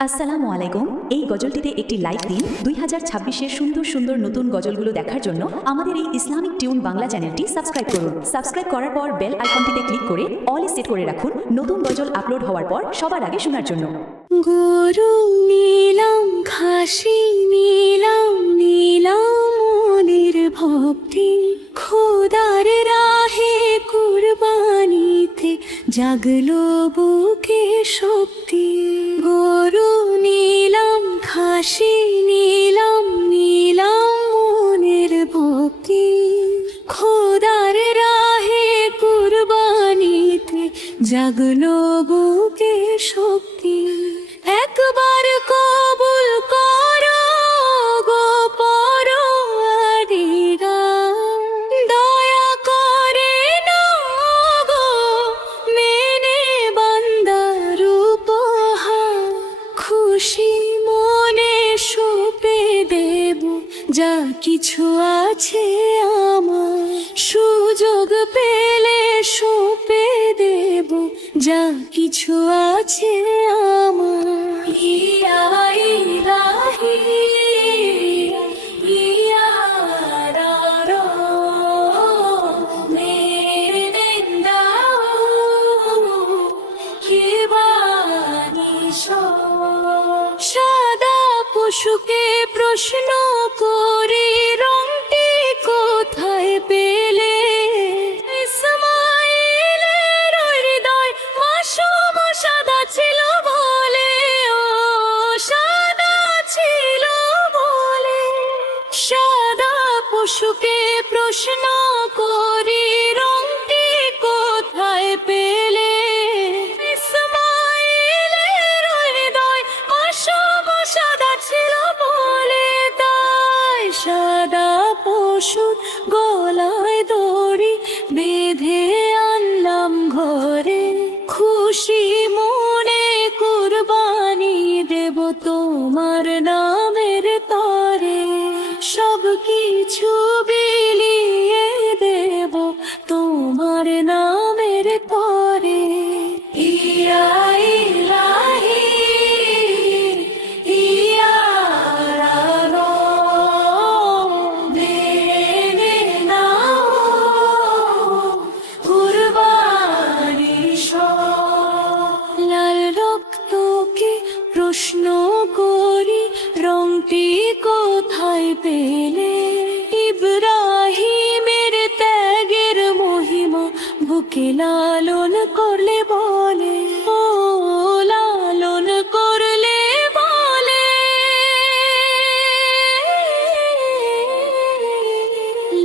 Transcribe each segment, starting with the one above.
আসসালামু আলাইকুম। এই গজলটিতে একটি লাইক দিন। 2026-এর সুন্দর সুন্দর নতুন গজলগুলো দেখার জন্য আমাদের এই ইসলামিক টিউন বাংলা চ্যানেলটি সাবস্ক্রাইব করুন। সাবস্ক্রাইব করার পর বেল আইকনটিতে ক্লিক করে অল সেট করে রাখুন নতুন গজল আপলোড হওয়ার পর সবার আগে শোনার জন্য। গরু নীলাম খাসি নীলাম নীলাম মনের ভক্তি খোদার রাহে কুরবানিতে জাগলো বুকে শক্তি। গরু নীলাম খাসি নীলাম নীলাম মনের ভক্তি খোদার রাহে কুরবানিতে জাগলো বুকে শক্তি। একবার কবুল করো গো পরওয়ারিগা, দয়া করে নাও গো মেনে বান্দার উপহার। খুশি মনে সঁপে দেব যা কিছু আছে আমার, সুযোগ পেলে সঁপে দেব যা কিছু আছে আমার। ইয়া ইলাহি ইয়া রারো মেরে দাও কে বানিশ। সাদা পশুকে প্রশ্ন করে রংটি কোথায় পেলে? ইসমাইলের হৃদয় মাসুম সাদা ছিল বলে, ও সাদা ছিল বলে। সাদা পশুকে প্রশ্ন করে রংটি কোথায় পেলে? ইসমাইলের হৃদয় মাসুম সাদা ছিল বলে, তাই সাদা পশুর গলায় দড়ি বেঁধে আনলাম ঘরে। খুশি মনে কুরবানি দেব তোমার নামের তরে, সব কিছু বিলিয়ে দেব তোমার নামের তরে। ইয়া ইলাহি ইয়া রারো মেরে নাও কুরবানিশ। লাল রক্তকে প্রশ্ন করি রংটি কোথায় পেলে? ইব্রাহিমের ত্যাগের মহিমা বুকে লালন করলে বলে, ও লালন করলে বলে।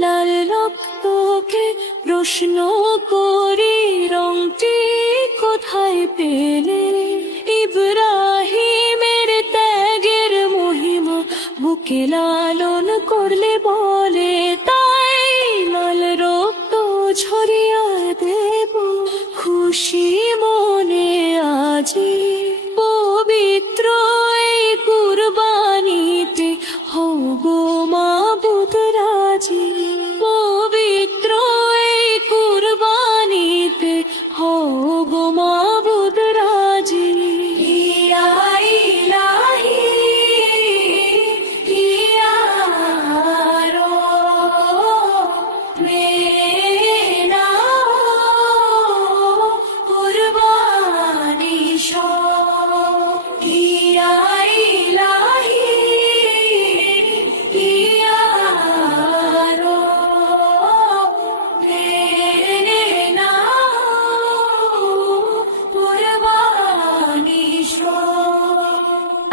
লাল রক্তকে প্রশ্ন করি রংটি কোথায় পেলে? ইব্রাহিমের ত্যাগের মহিমা বুকে লালন করলে বলে, তাই লাল রক্ত ঝরিয়া দেব খুশি মনে আজি। পবিত্র এই কুরবানিতে হও গো মাবুদ রাজি। পবিত্র এই কুরবানিতে হও গো মাবুদ রাজি। ইয়া ইলাহি ইয়া রারো মেরে নাও কুরবানিশ। ইয়া ইলাহি ইয়া রারো মেরে নাও কুরবানিশ।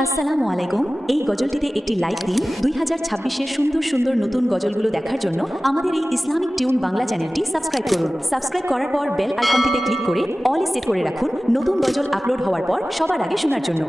আসসালামু আলাইকুম। এই গজলটিতে একটি লাইক দিন। 2026-এর সুন্দর সুন্দর নতুন গজলগুলো দেখার জন্য আমাদের এই ইসলামিক টিউন বাংলা চ্যানেলটি সাবস্ক্রাইব করুন। সাবস্ক্রাইব করার পর বেল আইকনটিতে ক্লিক করে অল সেট করে রাখুন নতুন গজল আপলোড হওয়ার পর সবার আগে শোনার জন্য।